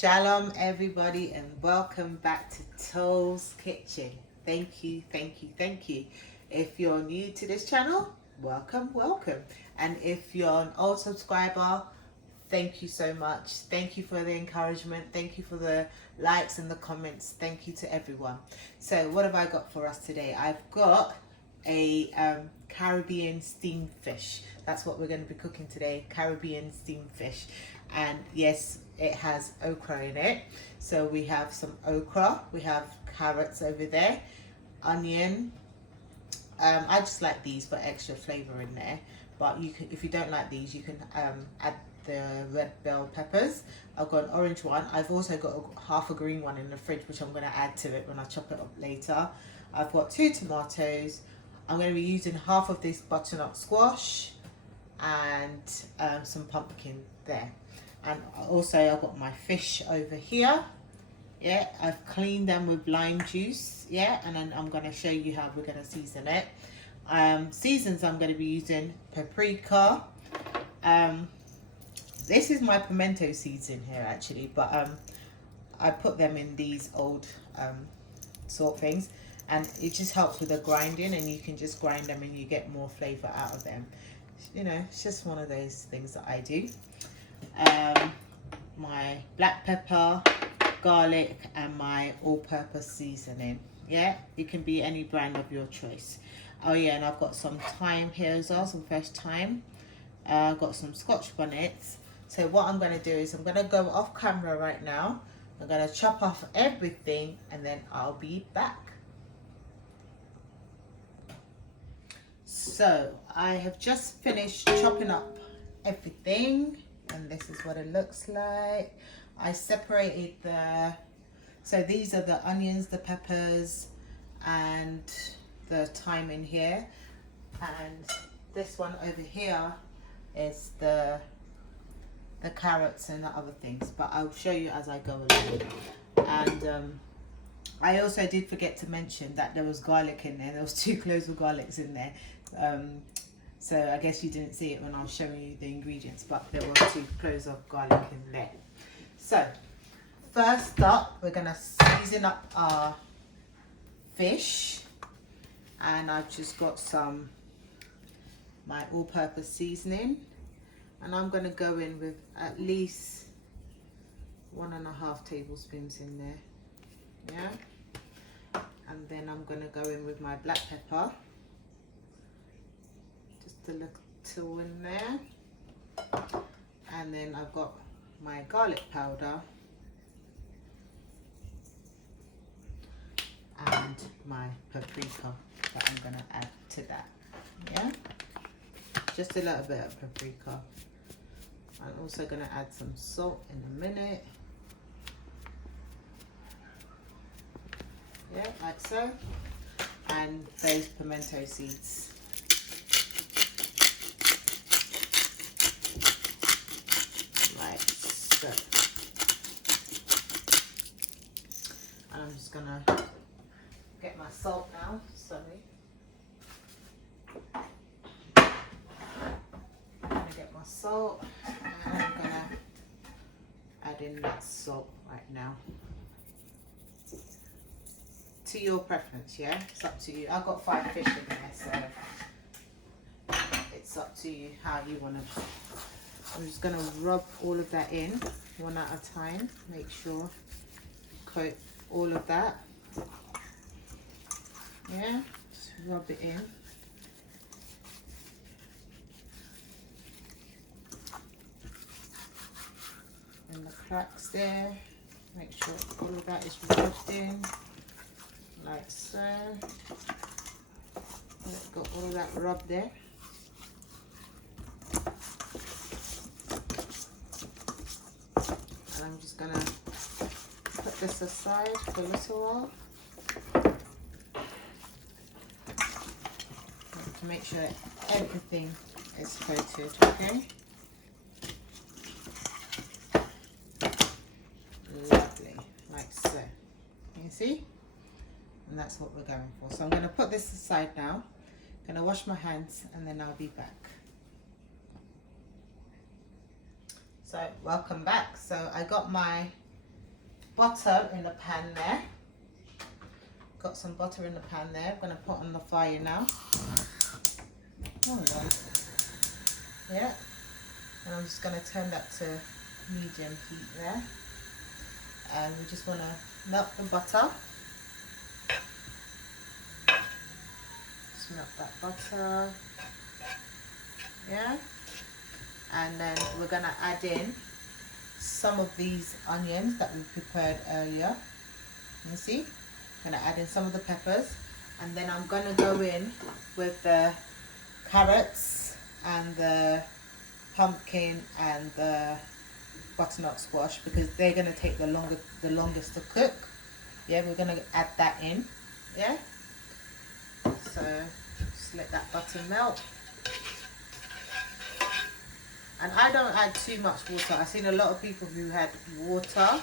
Shalom everybody and welcome back to Toe's Kitchen. Thank you. If you're new to this channel, welcome. And if you're an old subscriber, thank you so much. Thank you for the encouragement. Thank you for the likes and the comments. Thank you to everyone. So what have I got for us today? I've got a Caribbean steamed fish. That's what we're going to be cooking today, Caribbean steamed fish. And yes, it has okra in it. So we have some okra, we have carrots over there, onion. I just like these for extra flavor in there, but you can, if you don't like these, you can add the red bell peppers. I've got an orange one. I've also got half a green one in the fridge, which I'm going to add to it when I chop it up later. I've got 2 tomatoes. I'm going to be using half of this butternut squash and some pumpkin there. And also I've got my fish over here. Yeah, I've cleaned them with lime juice. Yeah, and then I'm going to show you how we're going to season it. Seasons, I'm going to be using paprika. This is my pimento seeds in here actually, but I put them in these old sort things, and it just helps with the grinding, and you can just grind them and you get more flavor out of them. You know, it's just one of those things that I do. My black pepper, garlic, and my all-purpose seasoning. Yeah, it can be any brand of your choice. Oh yeah, and I've got some thyme here as well, some fresh thyme. I've got some Scotch bonnets. So what I'm going to do is I'm going to go off camera right now. I'm going to chop off everything and then I'll be back. So I have just finished chopping up everything, and this is what it looks like. I separated so these are the onions, the peppers, and the thyme in here, and this one over here is the carrots and the other things, but I'll show you as I go along. And I also did forget to mention that there was garlic in there. There was 2 cloves of garlics in there. So I guess you didn't see it when I was showing you the ingredients, but there were 2 cloves of garlic in there. So first up, we're gonna season up our fish, and I've just got my all-purpose seasoning, and I'm gonna go in with at least 1.5 tablespoons in there. Yeah, and then I'm gonna go in with my black pepper. A little in there, and then I've got my garlic powder and my paprika that I'm going to add to that. Yeah, just a little bit of paprika. I'm also going to add some salt in a minute. Yeah, like so, and those pimento seeds. And I'm just gonna get my salt now. Sorry. I'm gonna get my salt, and I'm gonna add in that salt right now. To your preference, yeah? It's up to you. I've got 5 fish in there, so it's up to you how you wanna. I'm just going to rub all of that in one at a time. Make sure coat all of that. Yeah, just rub it in. And the cracks there. Make sure all of that is rubbed in, like so. Got all of that rubbed there. I'm just gonna put this aside for a little while to make sure that everything is coated. Okay, lovely, like so. You see, and that's what we're going for. So I'm going to put this aside now. I'm going to wash my hands, and then I'll be back. So welcome back. So I got my butter in the pan there. Got some butter in the pan there. I'm going to put on the fire now. Oh no. Yeah. And I'm just going to turn that to medium heat there. And we just want to melt the butter. Just melt that butter. Yeah. And then we're going to add in some of these onions that we prepared earlier. You see? I'm going to add in some of the peppers. And then I'm going to go in with the carrots and the pumpkin and the butternut squash, because they're going to take the longest to cook. Yeah, we're going to add that in. Yeah. So just let that butter melt. And I don't add too much water. I've seen a lot of people who had water.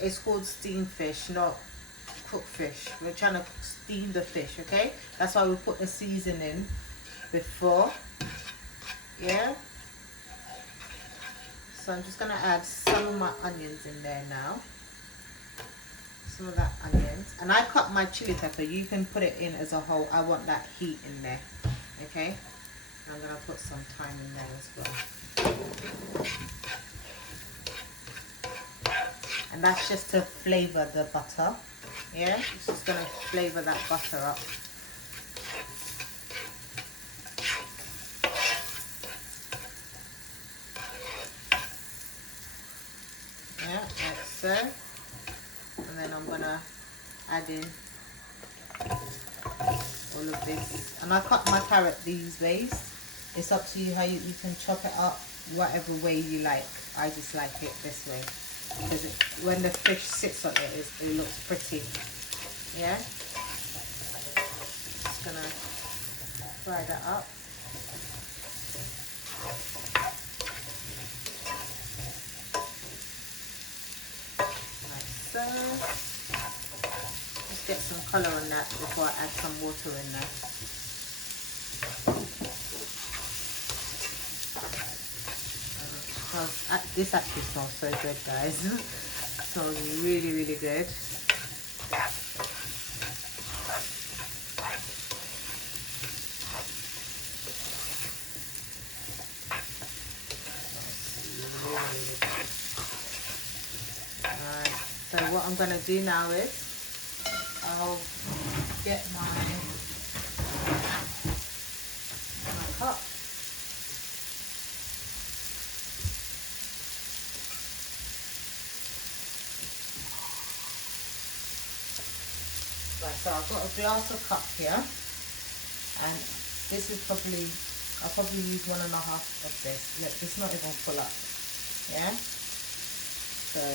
It's called steamed fish, not cooked fish. We're trying to steam the fish, okay? That's why we put the seasoning before. Yeah. So I'm just going to add some of my onions in there now. Some of that onions. And I cut my chili pepper. You can put it in as a whole. I want that heat in there, okay? I'm going to put some thyme in there as well. And that's just to flavour the butter. Yeah, it's just going to flavour that butter up. Yeah, like so. And then I'm going to add in all of this. And I cut my carrot these ways. It's up to you how you can chop it up whatever way you like. I just like it this way, because when the fish sits on it, it looks pretty. Yeah. Just gonna fry that up. Like so. Just get some colour on that before I add some water in there. This actually smells so good, guys. It smells really, really good. Alright, so what I'm going to do now is I'll get my cup. So I've got a glass of cup here, and this is I'll probably use 1.5 of this. Look, it's not even full up. Yeah? So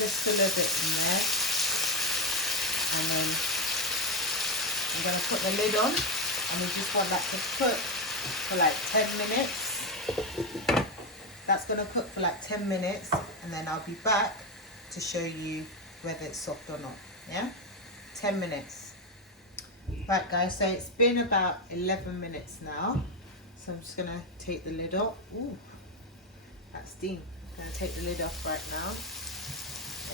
just a little bit in there, and then I'm going to put the lid on, and we just want that to cook for like 10 minutes. That's going to cook for like 10 minutes, and then I'll be back to show you whether it's soft or not. Yeah, 10 minutes. Right guys, so it's been about 11 minutes now, so I'm just gonna take the lid off. Ooh, that's steam. I'm gonna take the lid off right now.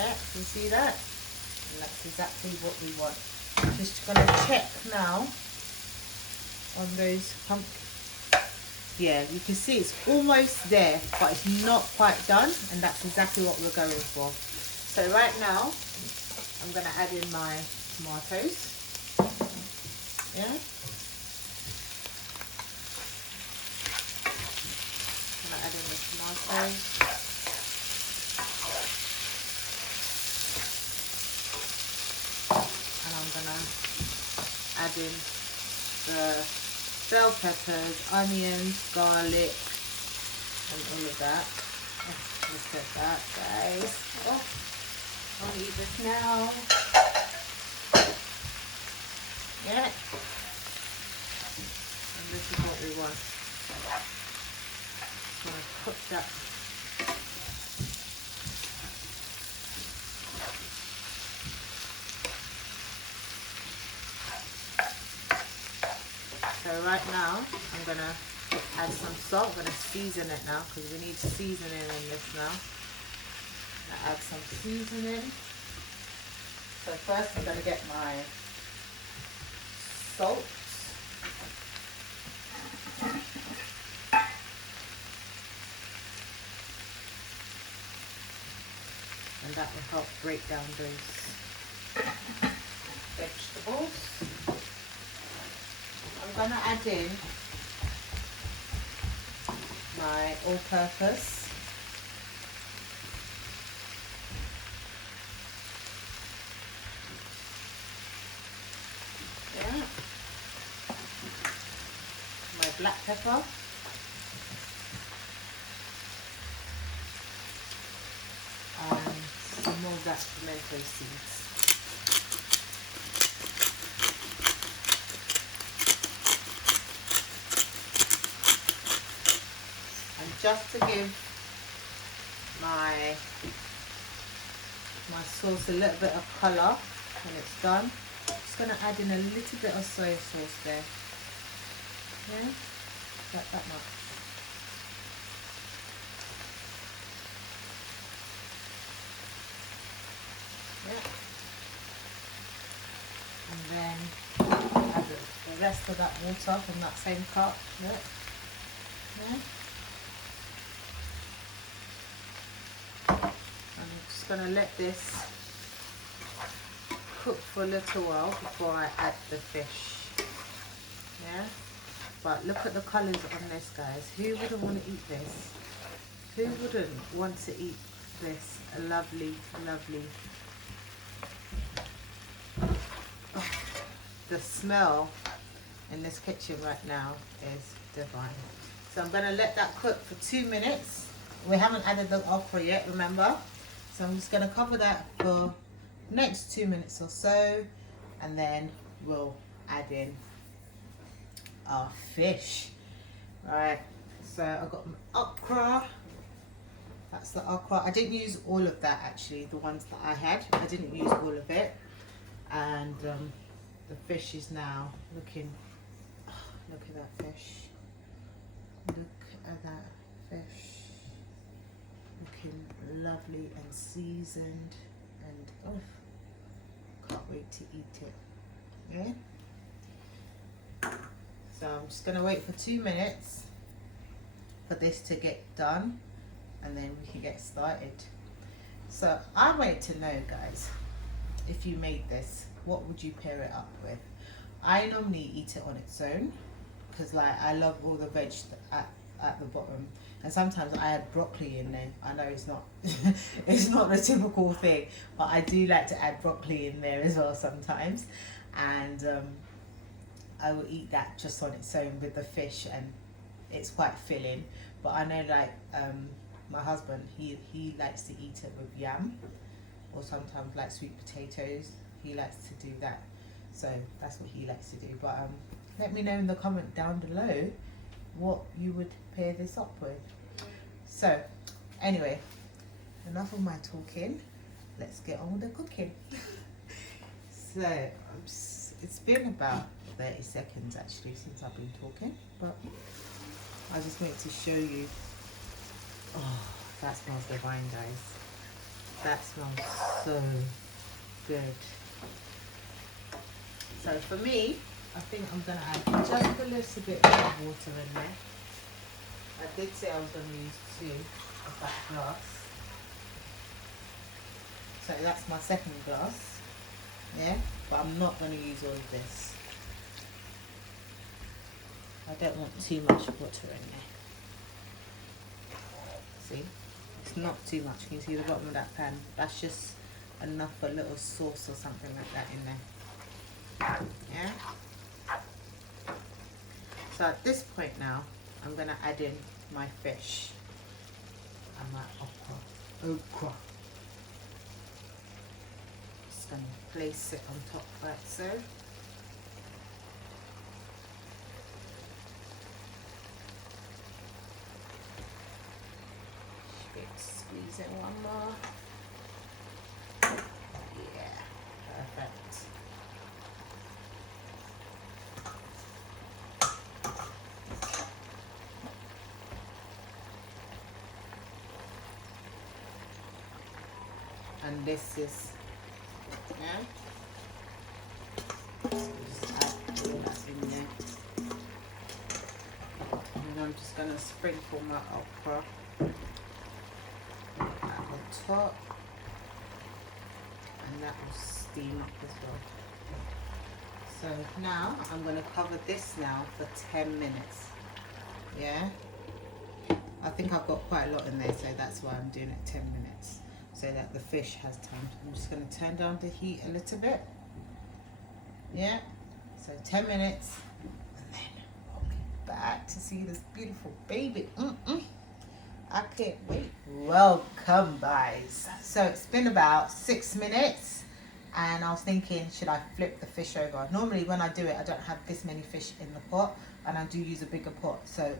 Yeah, you see that? And that's exactly what we want. Just gonna check now on those pumpkins. Yeah, you can see it's almost there, but it's not quite done, and that's exactly what we're going for. So right now, I'm going to add in my tomatoes. Yeah. I'm going to add in the tomatoes. And I'm going to add in the bell peppers, onions, garlic, and all of that. Look at that, guys. Oh, I'll eat this now. Yeah. And this is what we want. Just want to cook that. So right now, I'm going to add some salt. I'm going to season it now, because we need seasoning in this now. I add some seasoning. So first I'm going to get my salt. And that will help break down those vegetables. I'm going to add in my all-purpose. Yeah. My black pepper. And some more of that pimento seeds. And just to give my sauce a little bit of colour when it's done, I'm just going to add in a little bit of soy sauce there. Yeah, like that much. Yeah. And then add the rest of that water from that same cup. Yeah. Yeah. I'm just going to let this cook for a little while before I add the fish. Yeah. But look at the colours on this, guys. Who wouldn't want to eat this? Who wouldn't want to eat this? A lovely, lovely. Oh, the smell in this kitchen right now is divine. So I'm going to let that cook for 2 minutes. We haven't added the okra yet, remember? So I'm just going to cover that for the next 2 minutes or so, and then we'll add in our fish. Right, so I've got my okra. That's the okra. I didn't use all of that actually, the ones that I had. I didn't use all of it. And the fish is now looking, oh, look at that fish. Look at that fish. Looking lovely and seasoned. And oh, can't wait to eat it. Yeah. So I'm just going to wait for 2 minutes for this to get done, and then we can get started. So I want to know, guys, if you made this, what would you pair it up with? I normally eat it on its own because like I love all the veg at the bottom, and sometimes I add broccoli in there. I know it's not it's not the typical thing, but I do like to add broccoli in there as well sometimes, and I will eat that just on its own with the fish, and it's quite filling. But I know like my husband, he likes to eat it with yam, or sometimes like sweet potatoes. He likes to do that, so that's what he likes to do. But let me know in the comment down below what you would pair this up with. So anyway, enough of my talking, let's get on with the cooking. So it's been about 30 seconds actually since I've been talking, but I just wanted to show you. Oh, that smells divine, guys. That smells so good. So for me, I think I'm going to add just a little bit of water in there. I did say I was going to use 2 of that glass. So that's my second glass. Yeah, but I'm not going to use all of this. I don't want too much water in there. See, it's not too much. Can you see the bottom of that pan? That's just enough for a little sauce or something like that in there. Yeah. So at this point now, I'm going to add in my fish and my okra. Just going to place it on top like so. Squeeze it one more. Yeah, perfect. and this is, yeah. Just add all that in there. And I'm just going to sprinkle my okra at the top, and that will steam up as well. So now I'm going to cover this now for 10 minutes. Yeah, I think I've got quite a lot in there, so that's why I'm doing it 10 minutes, so that the fish has time. I'm just going to turn down the heat a little bit. Yeah, so 10 minutes, and then I'll be back to see this beautiful baby. I can't wait. Welcome, guys. So it's been about 6 minutes, and I was thinking, should I flip the fish over? Normally when I do it, I don't have this many fish in the pot, and I do use a bigger pot. So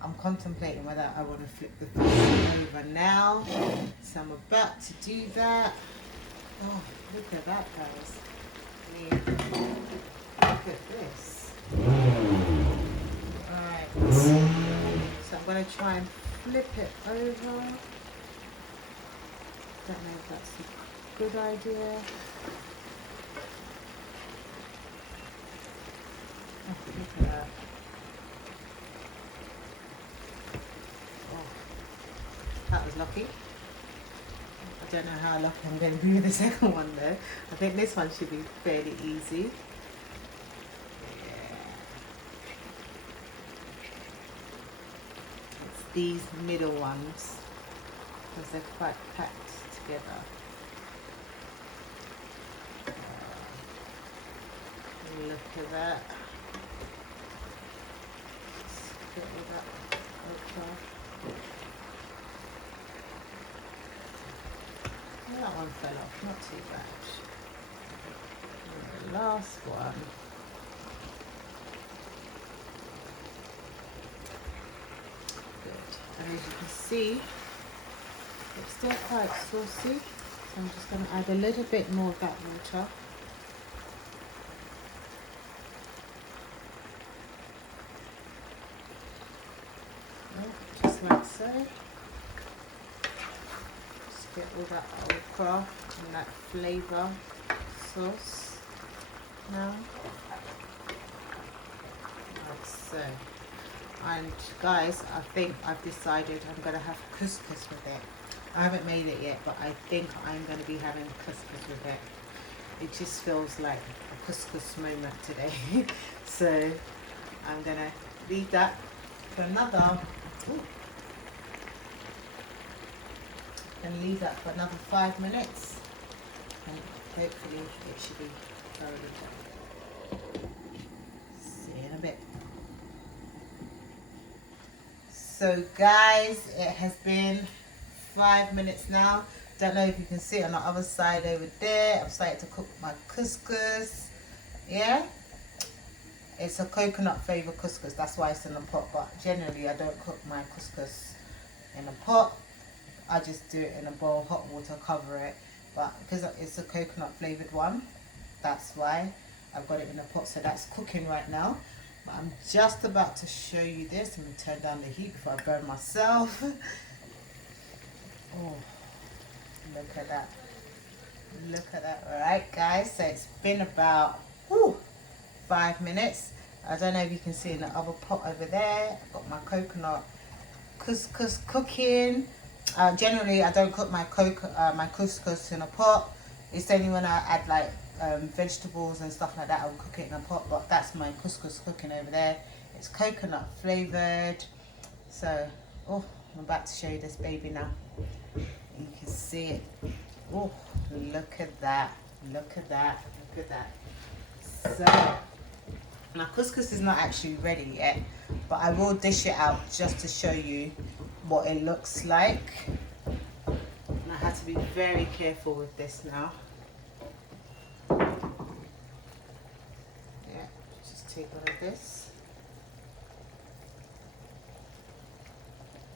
I'm contemplating whether I want to flip the fish over now. So I'm about to do that. Oh, look at that, guys. Look at this. Alright. So I'm going to try and flip it over. Don't know if that's a good idea. Oh, look at that. Oh, that was lucky. I don't know how lucky I'm going to be with the second one though. I think this one should be fairly easy. It's these middle ones, because they're quite packed together. Look at that. Let's get all that okra. That one fell off, not too bad. And the last one. Good. And as you can see, it's still quite saucy, so I'm just going to add a little bit more of that water. Just like so. Just get all that okra and that flavour sauce now. Like so. And guys, I think I've decided I'm going to have couscous with it. I haven't made it yet, but I think I'm going to be having couscous with it. It just feels like a couscous moment today. So I'm going to leave that for another, and leave that for another 5 minutes, and hopefully it should be thoroughly done. See you in a bit. So guys, it has been 5 minutes now. Don't know if you can see it on the other side over there. I've started to cook my couscous. Yeah, it's a coconut flavour couscous, that's why it's in a pot, but generally I don't cook my couscous in a pot. I just do it in a bowl, hot water, cover it. But because it's a coconut flavoured one, that's why I've got it in a pot. So that's cooking right now. But I'm just about to show you this. I'm going to turn down the heat before I burn myself. Oh, look at that. Look at that. Alright guys, so it's been about 5 minutes. I don't know if you can see in the other pot over there. I've got my coconut couscous cooking. Generally, I don't cook my couscous in a pot. It's only when I add like vegetables and stuff like that, I'll cook it in a pot. But that's my couscous cooking over there. It's coconut flavored. So, oh, I'm about to show you this baby now. You can see it. Oh, look at that. Look at that. Look at that. So, my couscous is not actually ready yet, but I will dish it out just to show you what it looks like. And I have to be very careful with this now. Yeah, just take one of this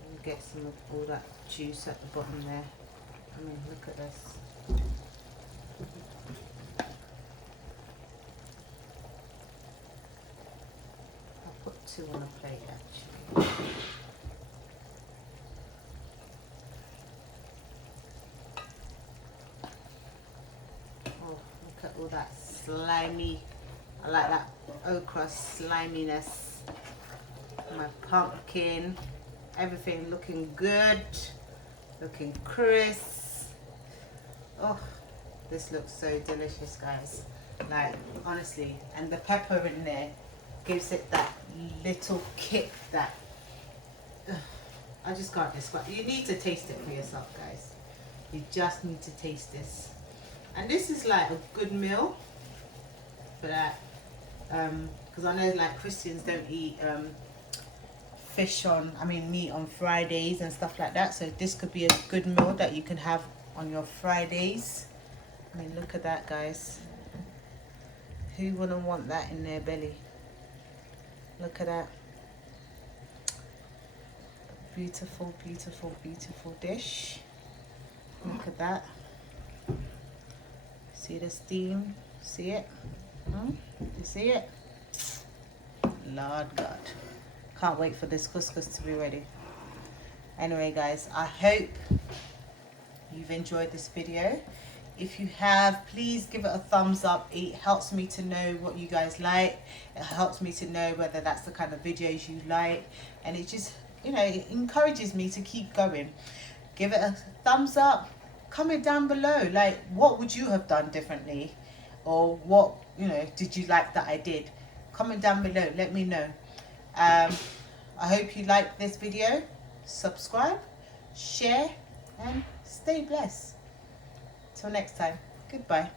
and get some of all that juice at the bottom there. I mean, look at this. I'll put 2 on a plate actually. all that slimy, I like that okra sliminess. My pumpkin, everything looking good, looking crisp. Oh, this looks so delicious, guys. Like, honestly, and the pepper in there gives it that little kick that I just can't describe. You need to taste it for yourself, guys. You just need to taste this. And this is like a good meal for that, because I know like Christians don't eat meat on Fridays and stuff like that. So this could be a good meal that you can have on your Fridays. I mean, look at that, guys. Who wouldn't want that in their belly? Look at that. Beautiful, beautiful, beautiful dish. Look at that. See the steam? See it? You see it? Lord God. Can't wait for this couscous to be ready. Anyway, guys, I hope you've enjoyed this video. If you have, please give it a thumbs up. It helps me to know what you guys like. It helps me to know whether that's the kind of videos you like. And it just, it encourages me to keep going. Give it a thumbs up. Comment down below, like, what would you have done differently? Or what, did you like that I did? Comment down below, let me know. I hope you liked this video. Subscribe, share, and stay blessed. Till next time, goodbye.